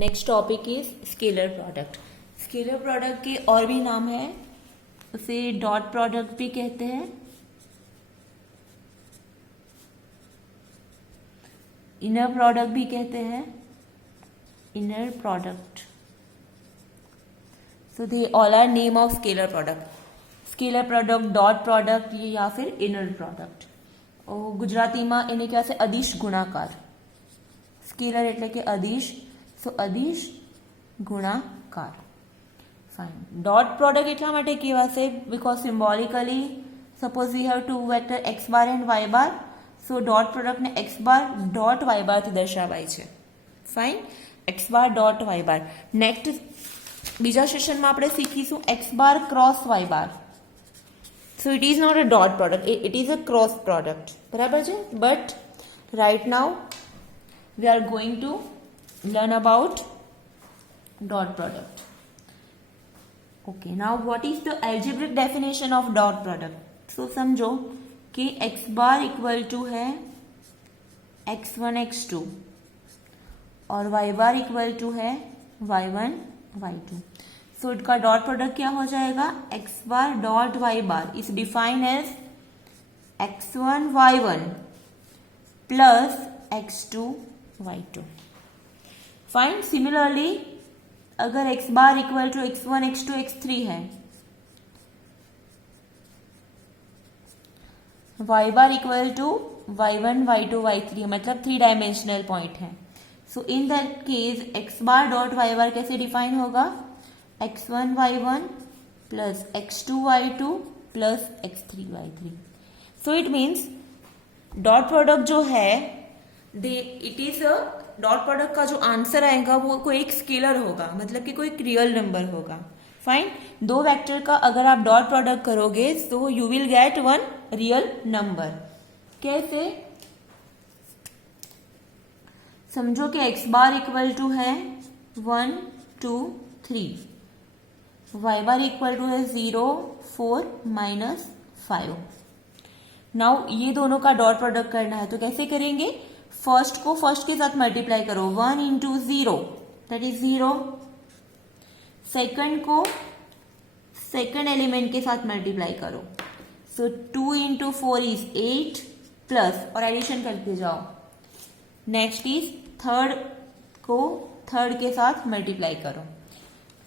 Next topic is scalar product. Scalar product के और भी नाम है, उसे डॉट प्रोडक्ट भी कहते हैं, इनर प्रोडक्ट भी कहते हैं, inner product. So they all are name of scalar product. Scalar product, dot product या फिर इनर प्रोडक्ट। ગુજરાતીમાં એને કહેવાશે અદિશ ગુણાકાર। સ્કેલર એટલે કે અદિશ, સો અદિશ ગુણાકાર। ફાઇન। ડોટ પ્રોડક્ટ એટલા માટે કહેવાશે because symbolically suppose we have two vector X bar and Y bar, so dot પ્રોડક્ટને એક્સ બાર ડોટ વાય બારથી દર્શાવાય છે। Fine, X bar dot Y bar. Next બીજા સેશનમાં આપણે શીખીશું X bar cross Y bar. So it is not a dot product, it is a cross product, बराबर है। But right now we are going to learn about dot product. Okay, now what is the algebraic definition of dot product? So समझो कि x bar equal to है x1 x2 और y bar equal to है y1 y2। सो इसका dot product क्या हो जाएगा, x bar dot Y bar is defined as x1 y1 plus x2 y2। Fine. Similarly अगर x bar equal to x1 x2 x3 है, y bar equal to y1 y2 y3 मतलब 3 dimensional point है। So in that case x bar dot Y bar कैसे define होगा, x1 y1 plus x2 y2 plus x3 y3। So it means dot product जो है it is a dot product का जो answer आएगा वो कोई एक स्केलर होगा, मतलब कि कोई एक रियल नंबर होगा। फाइन। दो वेक्टर का अगर आप डॉट प्रोडक्ट करोगे तो you will get one real number. कैसे, समझो कि x बार इक्वल टू है 1 2 3, y बार इक्वल टू है 0 4 -5। नाउ ये दोनों का डॉट प्रोडक्ट करना है तो कैसे करेंगे, फर्स्ट को फर्स्ट के साथ मल्टीप्लाई करो, 1 इंटू 0 दैट इज 0। सेकंड को सेकंड एलिमेंट के साथ मल्टीप्लाई करो, सो 2 इंटू 4 इज 8 प्लस और एडिशन करते जाओ। नेक्स्ट इज थर्ड को थर्ड के साथ मल्टीप्लाई करो,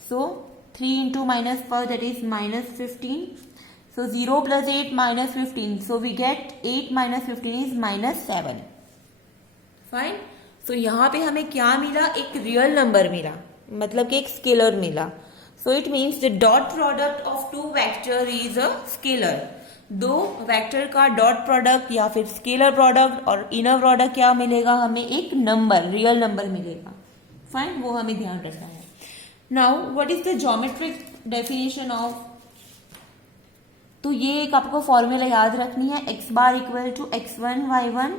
सो 3 into -5 that is -15. So 0 plus 8 -15. So we get 8 minus 15 is -7. Fine. So यहाँ पे हमें क्या मिला, एक रियल नंबर मिला, मतलब कि एक स्केलर मिला। So it means the dot product of two vector is a scalar। दो वेक्टर का डॉट प्रोडक्ट या फिर स्केलर प्रोडक्ट और इनर प्रोडक्ट क्या मिलेगा, हमें एक नंबर, रियल नंबर मिलेगा। फाइन, वो हमें ध्यान रखना है। Now what is the geometric definition of, तो ये एक आपको फॉर्मूला याद रखनी है, x bar equal to x1 y1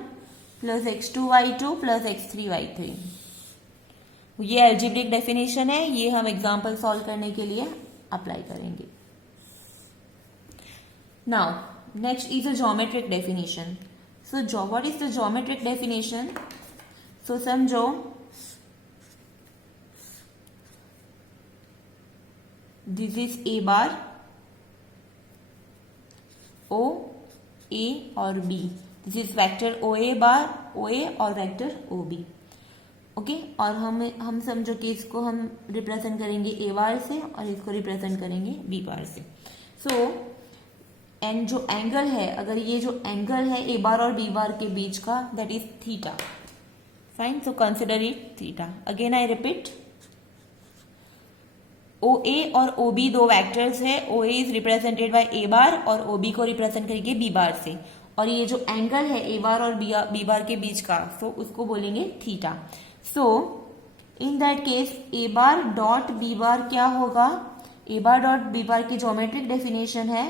plus x2 y2 plus x3 y3। ये एल्जेब्रिक डेफिनेशन है, ये हम एग्जांपल सॉल्व करने के लिए अप्लाई करेंगे। Now next is a geometric definition. So what is the geometric definition, so समझो this is A bar, O A और B, this is vector O A bar, O A और vector O B. Okay, और हम समझो कि इसको हम represent करेंगे ए बार से और इसको रिप्रेजेंट करेंगे बी बार से। सो एंड जो एंगल है, अगर ये जो एंगल है ए बार और बी बार के बीच का, that is theta. Fine, so consider it theta. Again I repeat, O A और ओ बी दो वेक्टर्स है, O A is represented by A bar और ओ बी को रिप्रेजेंट करेंगे बी बार से, और ये जो एंगल है ए बार और बी बार के बीच का, सो उसको बोलेंगे theta. So in that case A bar dot B bar क्या होगा, A bar dot B bar की ज्योमेट्रिक डेफिनेशन है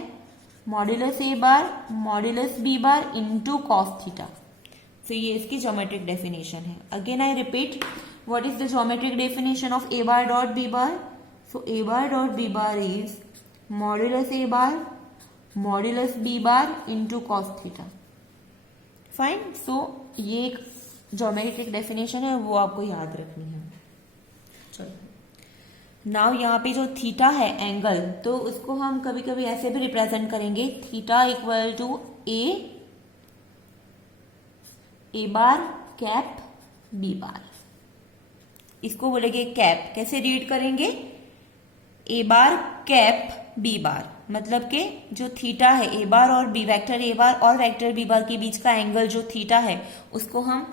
मॉड्यूलस ए bar modulus B bar into cos theta. So ये इसकी ज्योमेट्रिक डेफिनेशन है। Again I repeat, what is the geometric definition of A bar dot B bar, so a bar dot b bar is modulus a bar modulus b bar into cos theta। Fine. So ये एक geometric definition है, वो आपको याद रखनी है। Now यहाँ पे जो थीटा है एंगल, तो उसको हम कभी कभी ऐसे भी रिप्रेजेंट करेंगे, theta equal to a bar cap B bar. इसको बोलेंगे कैप। कैसे रीड करेंगे? A bar cap B bar, मतलब कि जो थीटा है ए बार और बी, वेक्टर ए बार और वेक्टर बी बार के बीच का एंगल जो थीटा है उसको हम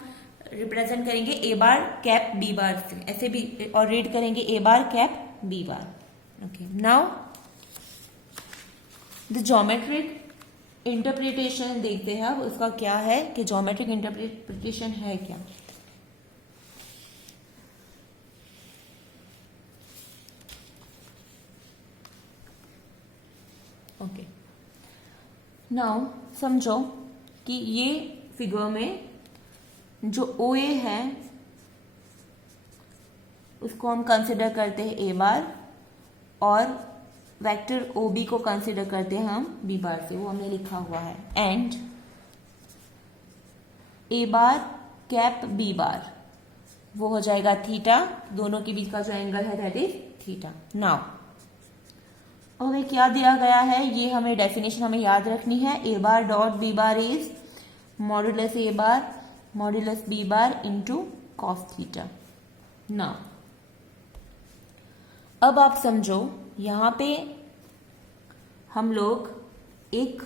रिप्रेजेंट करेंगे A bar cap B bar से, ऐसे भी, और रीड करेंगे A bar cap B bar. Okay, now the geometric interpretation देखते हैं अब उसका क्या है, कि ज्योमेट्रिक इंटरप्रिटेशन है क्या। ओके, नाउ समझो कि ये फिगर में जो ओ ए है उसको हम कंसिडर करते हैं ए बार, और वेक्टर ओ बी को कंसिडर करते हैं हम बी बार से, वो हमने लिखा हुआ है। And a bar cap B bar वो हो जाएगा थीटा, दोनों के बीच का जो एंगल है दैट इज थीटा। नाउ हमें क्या दिया गया है, ये हमें डेफिनेशन हमें याद रखनी है। A bar dot B bar is modulus A bar modulus B bar into cos theta. Now अब आप समझो, यहां पे हम लोग एक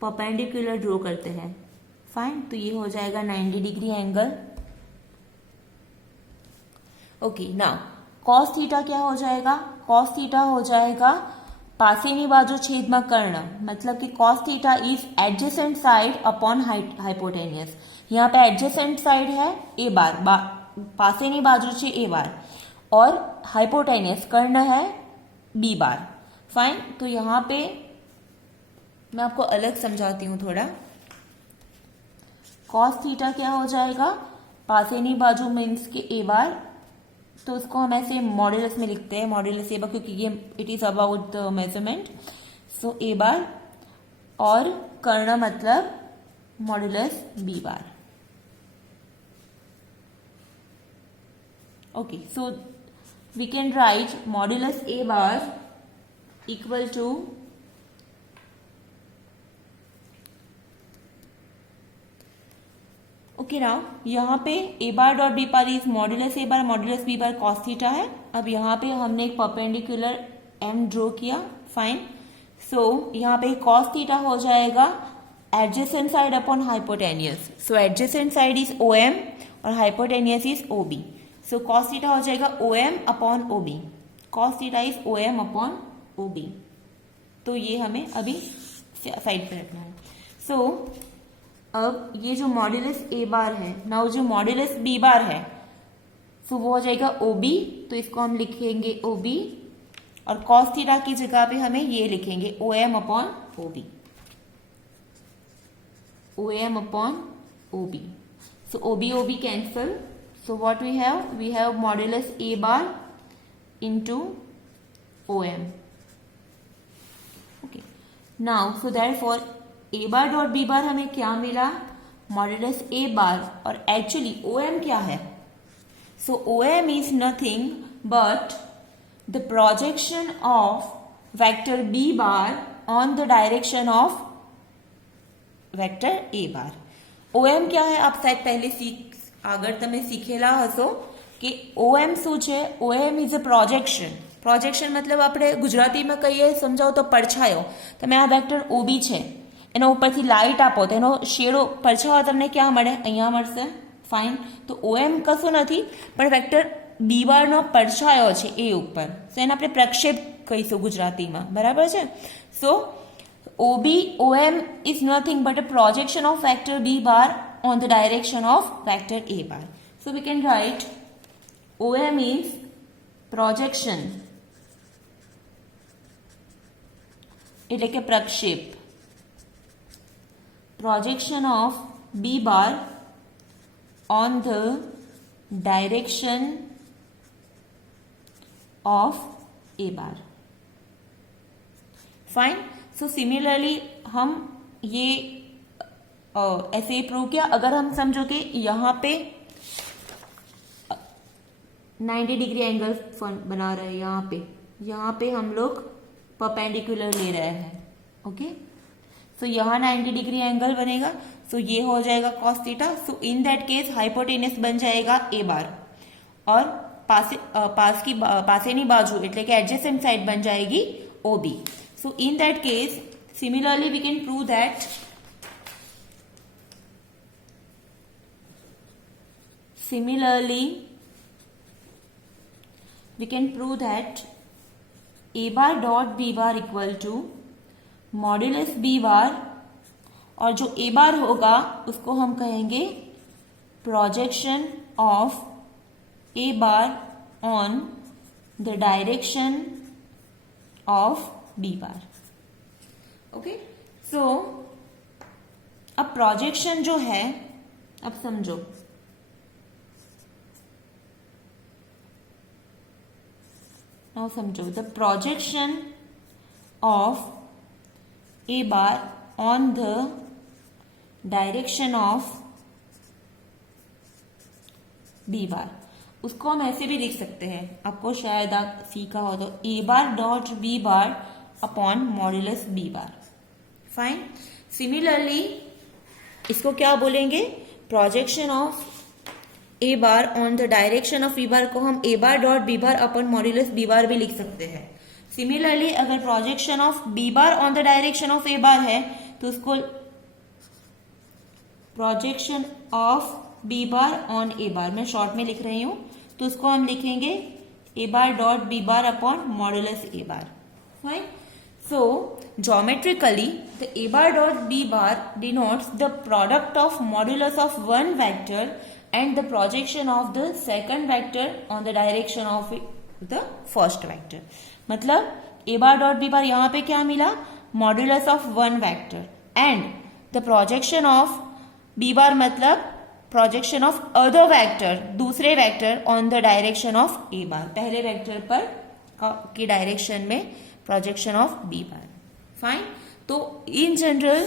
परपेंडिकुलर ड्रॉ करते हैं। फाइन, तो ये हो जाएगा 90 degree angle. Okay, now cos theta क्या हो जाएगा? कॉस थीटा हो जाएगा पासेनी बाजू छेदमा कर्ण, मतलब कि cos theta is adjacent side upon hypotenuse. यहाँ पे एडजेसेंट साइड है ए बार, पासेनी बाजू छे ए बार, और हाइपोटेनियस कर्ण है बी बार। फाइन, तो यहाँ पे मैं आपको अलग समझाती हूं थोड़ा। कॉस थीटा क्या हो जाएगा? पासेनी बाजू मीन्स के ए बार, तो उसको हम ऐसे मॉड्यूलस में लिखते हैं, मॉड्यूलस ए बार, क्योंकि ये it is about the measurement. So A bar, और कर्ण मतलब modulus B bar. Okay, so we can write modulus A bar equal to okay. Now यहाँ पे A bar dot B bar is modulus A bar modulus B bar cos theta है। अब यहाँ पे हमने एक परपेंडिकुलर एम ड्रॉ किया। Fine, so यहाँ पे कॉस थीटा हो जाएगा adjacent side upon hypotenuse. So adjacent side is O M और hypotenuse is O B. So cos theta हो जाएगा O M upon O B. Cos theta is O M upon O B. तो ये हमें अभी side पे रखना है। सो अब ये जो मॉड्यूलस ए बार है, नाउ जो मॉड्यूलस बी बार है, सो वो हो जाएगा ओ बी। तो इसको हम लिखेंगे ओ बी, और कॉस थीटा की जगह पे हमें ये लिखेंगे O M upon O B, O M upon O B. So O B cancel. So what we have modulus A bar into O M. Okay, now so therefore a bar dot B bar हमें क्या मिला? Modulus ए bar, और actually ओ M क्या है? So O M is nothing but the projection of vector B bar on the direction of vector A bar. O M क्या है? आप शायद पहले આગળ તમે શીખેલા હશો કે OM શું છે? OM ઇઝ અ પ્રોજેક્શન મતલબ આપણે ગુજરાતીમાં કહીએ સમજાવો તો પડછાયો। તમે આ વેક્ટર OB છે, એના ઉપરથી લાઇટ આપો તો એનો શેડો પડછાયો તમને ક્યાં મળે? અહીંયા મળશે। ફાઇન, તો OM કશું નથી પણ વેક્ટર બી બારનો પડછાયો છે એ ઉપર, તો એને આપણે પ્રક્ષેપ કહીશું ગુજરાતીમાં, બરાબર છે? સો OM is nothing but a projection of vector B bar on the direction of vector A bar. So we can write OM is projection, એટલે કે પ્રક્ષેપ, projection of B bar on the direction of A bar. Fine. So similarly हम ये ऐसे prove किया। अगर हम समझो कि यहाँ पे 90 डिग्री एंगल बना रहे हैं यहाँ पे हम लोग परपेंडिकुलर ले रहे हैं। ओके, सो यहाँ 90 डिग्री एंगल बनेगा, सो ये हो जाएगा cos theta. So in that case hypotenuse बन जाएगा ए बार और पासेनी बाजू એટલે કે एडजेसेंट साइड बन जाएगी OB। So in that case similarly we can prove that A bar dot B bar equal to modulus B bar, और जो A बार होगा उसको हम कहेंगे projection of A bar on the direction of B bar. Okay, so अब projection जो है, अब समझो, now समझो, the projection of A bar on the direction of B bar, उसको हम ऐसे भी लिख सकते हैं, आपको शायद आप सीखा हो तो A bar dot B bar upon modulus B bar. Fine, similarly इसको क्या बोलेंगे, projection of A bar on the direction of B बार को हम A bar dot B bar upon modulus B बार भी लिख सकते हैं। सिमिलरली अगर projection of B bar on the direction of A बार है तो उसको projection of B bar on A बार, मैं शॉर्ट में लिख रही हूं, तो उसको हम लिखेंगे A bar dot B bar upon modulus A bar. Fine, so geometrically the A bar dot B bar denotes the product of modulus of one vector and the projection of the second vector on the direction of the first vector। मतलब A bar dot B bar यहाँ पे क्या मिला, modulus of one vector and the projection of B bar मतलब projection of other vector, दूसरे vector on the direction of A bar, पहले vector पर की डायरेक्शन में projection of B bar. Fine, तो इन जनरल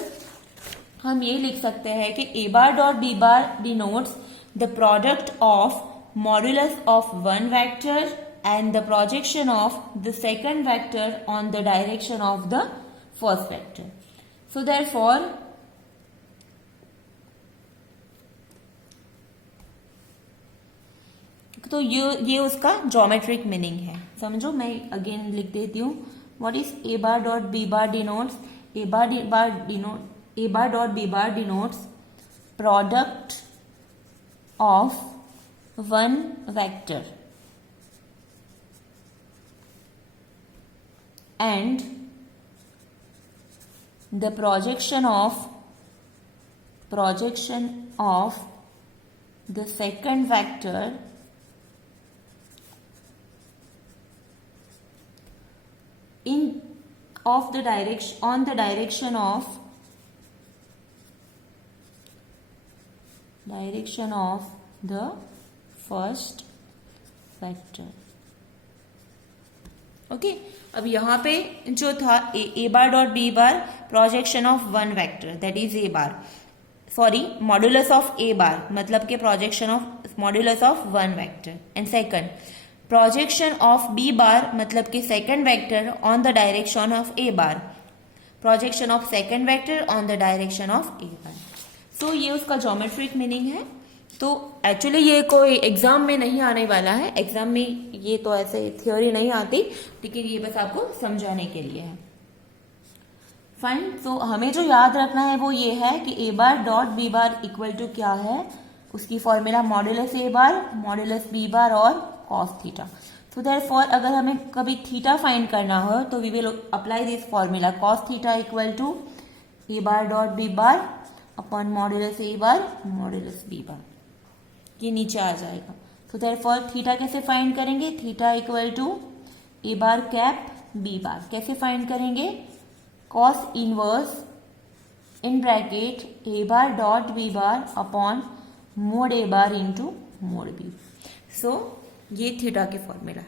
हम ये लिख सकते हैं कि A bar dot B bar denotes the product of modulus of one vector and the projection of the second vector on the direction of the first vector. So therefore तो ये उसका geometric meaning है। समझो, मैं again लिख देती हूँ, what is A bar dot B bar denotes, A bar dot B bar denotes product of one vector and the projection of the second vector on the direction of the first vector। Okay, अब यहाँ पे जो था A bar dot B bar projection of one vector that is A bar, sorry modulus of A बार मतलब के projection of modulus of one vector, and second projection of B बार मतलब कि second vector on the direction of A bar, projection of second vector on the direction of A बार। तो ये उसका geometric meaning है। तो actually ये कोई exam में नहीं आने वाला है, एग्जाम में ये तो ऐसे थ्योरी नहीं आती, लेकिन ये बस आपको समझाने के लिए है। फाइन, तो हमें जो याद रखना है वो ये है कि A bar dot B bar equal to क्या है, उसकी formula modulus A bar modulus B bar और कॉस थीटा। सो देयरफॉर अगर हमें कभी थीटा फाइंड करना हो तो we will apply this formula cos theta equal to A bar dot B bar upon modulus A bar modulus B bar, ये नीचे आ जाएगा। तो देयरफॉर थीटा कैसे फाइंड करेंगे, theta equal to A bar cap B bar, कैसे find करेंगे, cos inverse in bracket A bar dot B bar upon mod A bar into mod B। So ये थीटा के फॉर्मूला है।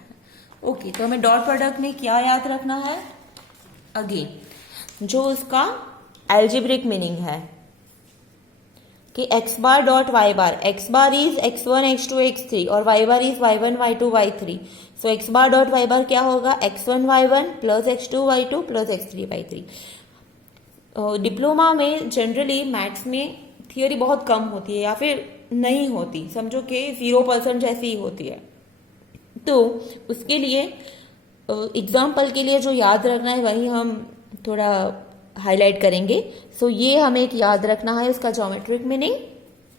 Okay, तो हमें dot product में क्या याद रखना है, अगेन जो उसका एल्जेब्रिक मीनिंग है, कि X bar dot Y bar, X bar is x1 x2 x3 और Y bar is y1 y2 y3. So X bar dot Y bar क्या होगा, x1 y1 plus x2 y2 plus x3 y3. Diploma में generally maths में theory बहुत कम होती है या फिर नहीं होती, समझो कि 0% जैसी ही होती है. तो उसके लिए एग्जाम्पल के लिए जो याद रखना है वही हम थोड़ा हाईलाइट करेंगे. सो ये हमें एक याद रखना है, उसका ज्योमेट्रिक मीनिंग.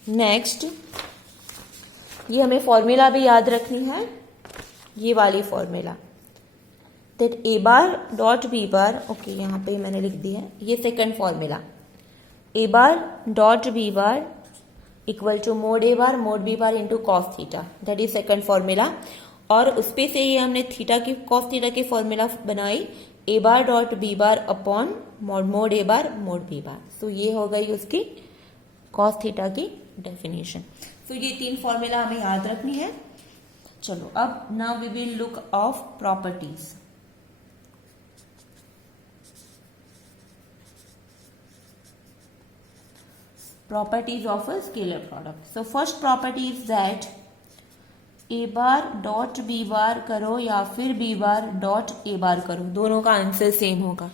नेक्स्ट ये हमें फॉर्मूला भी याद रखनी है, ये वाली formula that a bar dot B bar. Okay, यहाँ पे मैंने लिख दी है, ये second formula. A bar dot B bar equal to mod A bar mod B bar into cos theta, that is second formula. और उसपे से ही हमने थीटा की कॉस थीटा की फॉर्मूला बनाई, A bar dot B bar upon mod A bar mod B bar. So ये हो गई उसकी कॉस थीटा की डेफिनेशन. सो ये 3 फॉर्मूला हमें याद रखनी है. चलो अब now we will look of properties. Properties of a scalar product. So first property is that a bar dot b bar करो या फिर b bar dot a bar करो, दोनों का आंसर सेम होगा.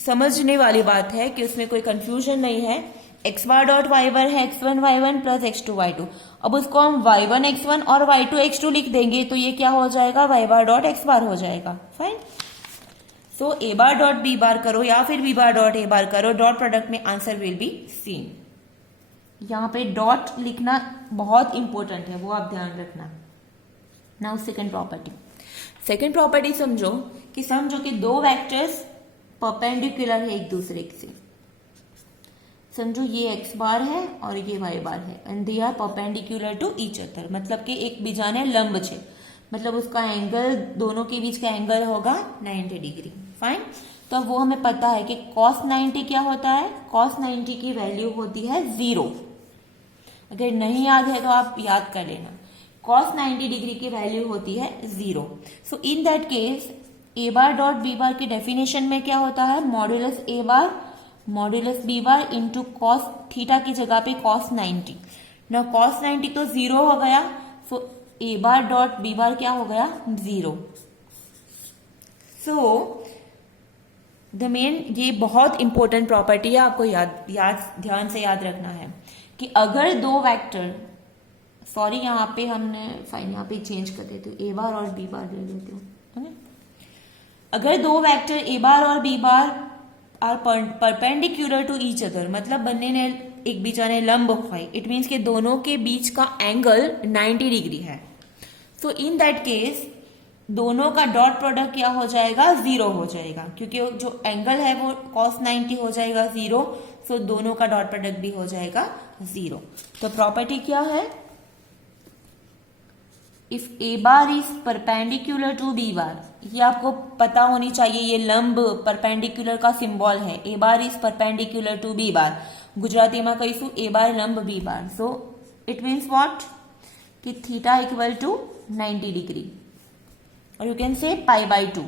समझने वाली बात है कि उसमें कोई कंफ्यूजन नहीं है. x bar dot Y bar है x1 y1 plus x2 y2. अब उसको हम y1 x1 और y2 x2 लिख देंगे तो ये क्या हो जाएगा, y बार डॉट x बार हो जाएगा. Fine. So A bar dot B bar करो या फिर बी बार डॉट ए बार करो, डॉट प्रोडक्ट में आंसर विल बी सेम. यहाँ पे डॉट लिखना बहुत इंपॉर्टेंट है, वो आप ध्यान रखना. Now second property. Second property समझो कि 2 वेक्टर्स परपेंडिकुलर है एक दूसरे से. समझो ये एक्स बार है और ये वाई बार है and they are perpendicular to each other, मतलब कि एक बीजाने लंब छे, मतलब उसका एंगल, दोनों के बीच का एंगल होगा 90 डिग्री. फाइन. तो अब वो हमें पता है कि cos 90 क्या होता है, cos 90 की वैल्यू होती है 0. अगर नहीं याद है तो आप याद कर लेना. cos 90 डिग्री की वैल्यू होती है 0. So in that case A bar dot B bar की डेफिनेशन में क्या होता है, मॉड्यूलस ए bar modulus B bar into cos theta की जगह पे cos 90. ना cos 90 तो 0 हो गया, सो A bar dot B bar क्या हो गया, 0. सो द मेन, ये बहुत इंपॉर्टेंट प्रॉपर्टी है, आपको ध्यान से याद रखना है कि अगर 2 वेक्टर, सॉरी यहाँ पे हमने फाइन यहाँ पे चेंज कर देते हो, ए बार और बी बार ले लेते हो, है ना. अगर 2 वेक्टर ए बार और B bar are perpendicular to each other, मतलब बनने ने एक बीजाने लंब हुए, इट मीन्स के दोनों के बीच का एंगल 90 डिग्री है. सो इन दैट केस दोनों का डॉट प्रोडक्ट क्या हो जाएगा, 0 हो जाएगा, क्योंकि जो एंगल है वो cos 90 हो जाएगा 0. सो दोनों का डॉट प्रोडक्ट भी हो जाएगा 0. तो प्रॉपर्टी क्या है, if A bar is perpendicular to B bar, ये आपको पता होनी चाहिए, ये लंब परपेंडिकुलर का सिंबल है. A bar is perpendicular to B bar, Gujarati में कहीशू ए बार लंब B bar. So it means what कि थीटा इक्वल टू 90 डिग्री, और you can say pi by 2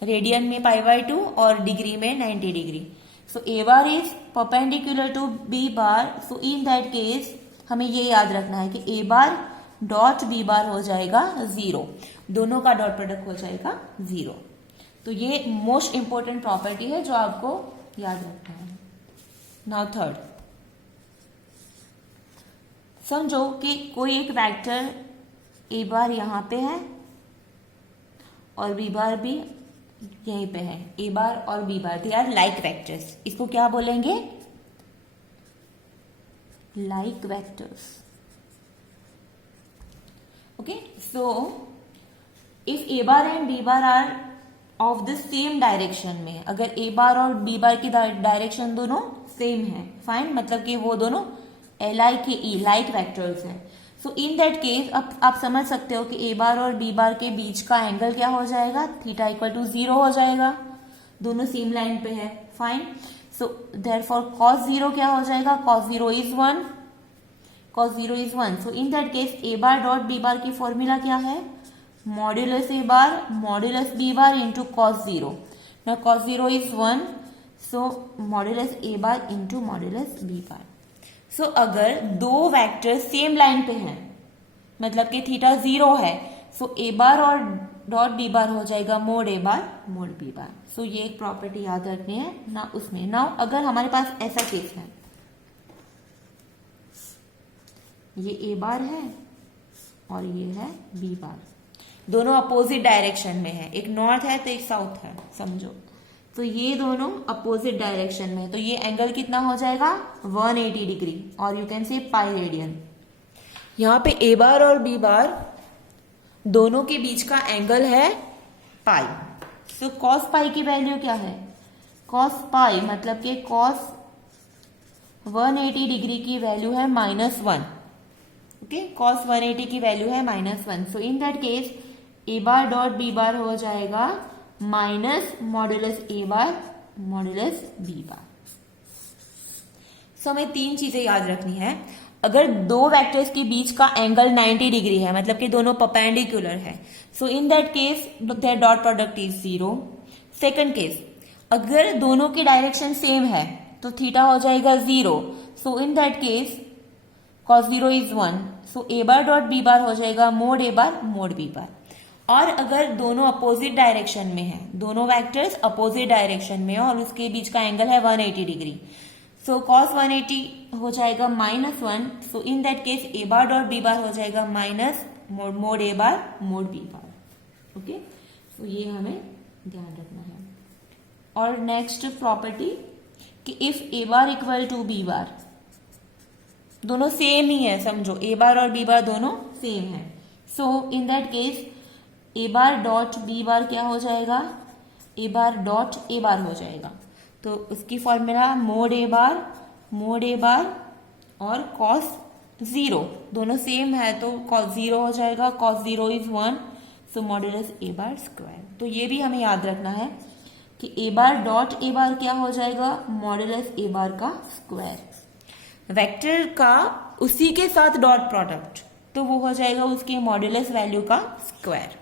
radian में पाई बाई 2 और डिग्री में 90 degree. So A bar is perpendicular to B bar. So in that case हमें ये याद रखना है कि ए बार डॉट बी बार हो जाएगा 0, दोनों का डॉट प्रोडक्ट हो जाएगा 0. तो ये मोस्ट इंपॉर्टेंट प्रॉपर्टी है जो आपको याद रखना है. नाउ थर्ड, समझो कि कोई एक वेक्टर ए बार यहां पे है और बी बार भी यहीं पे है. ए बार और B bar they are like vectors. इसको क्या बोलेंगे, like vectors. Okay. So if A bar and B bar are of the same direction में, अगर ए बार और बी बार की डायरेक्शन दोनों सेम है, फाइन, मतलब कि वो दोनों LIKE लाइक वेक्टर्स हैं. सो इन दैट केस अब आप समझ सकते हो कि ए बार और बी बार के बीच का एंगल क्या हो जाएगा, थीटा इक्वल टू 0 हो जाएगा, दोनों सेम लाइन पे है. फाइन. सो देयरफॉर cos 0 क्या हो जाएगा, cos 0 is 1. cos 0 is 1. So in that case A bar dot B bar की फॉर्मूला क्या है, मॉड्यूलस ए bar modulus B bar into cos 0. ना cos 0 is 1, so modulus A bar into modulus B bar. सो अगर दो vector same line पे हैं, मतलब कि थीटा 0 है, सो ए बार और डॉट बी बार हो जाएगा मोड ए bar mod B bar. So ये एक प्रॉपर्टी याद रखनी है ना उसमें। ना अगर हमारे पास ऐसा केस है, ये ए बार है और ये है बी बार, दोनों अपोजिट डायरेक्शन में है, एक नॉर्थ है तो एक साउथ है, समझो। तो ये दोनों अपोजिट डायरेक्शन में है, तो ये एंगल कितना हो जाएगा 180 डिग्री, और you can say pi radian. यहां पे ए बार और बी बार दोनों के बीच का एंगल है पाई। सो कॉस पाई की वैल्यू क्या है, कॉस पाई मतलब कि कॉस 180 डिग्री की वैल्यू है -1। ओके, कॉस 180 की वैल्यू है -1। So in that case A bar dot B bar हो जाएगा माइनस मॉड्यूलस ए bar modulus B bar. So हमें 3 चीजें याद रखनी है। अगर दो वेक्टर्स के बीच का एंगल 90 डिग्री है, मतलब कि दोनों परपेंडिकुलर है, so in that case their dot product is 0। Second case, अगर दोनों की डायरेक्शन सेम है तो थीटा हो जाएगा 0। So in that case cos 0 is 1। So A bar dot B bar हो जाएगा मोड ए बार मोड बी बार। और अगर दोनों अपोजिट डायरेक्शन में है, दोनों वेक्टर्स अपोजिट डायरेक्शन में है और उसके बीच का एंगल है 180 डिग्री, सो cos 180 हो जाएगा -1। So in that case A bar dot B bar हो जाएगा माइनस मोड ए bar mod B bar. Okay, so ये हमें ध्यान रखना है। और नेक्स्ट प्रॉपर्टी कि if A bar equal to B bar, दोनों सेम ही है, समझो ए बार और बी बार दोनों सेम है। So in that case A bar dot B bar क्या हो जाएगा, ए बार डॉट ए बार हो जाएगा। तो उसकी फॉर्मूला मोड ए बार और कॉस 0 दोनों सेम है, तो कॉस 0 हो जाएगा, cos 0 is 1। So modulus A bar square. तो ये भी हमें याद रखना है कि ए बार डॉट ए बार क्या हो जाएगा, मॉड्यूलस ए बार का स्क्वायर। वेक्टर का उसी के साथ डॉट प्रोडक्ट, तो वो हो जाएगा उसके मॉड्यूलस वैल्यू का स्क्वायर।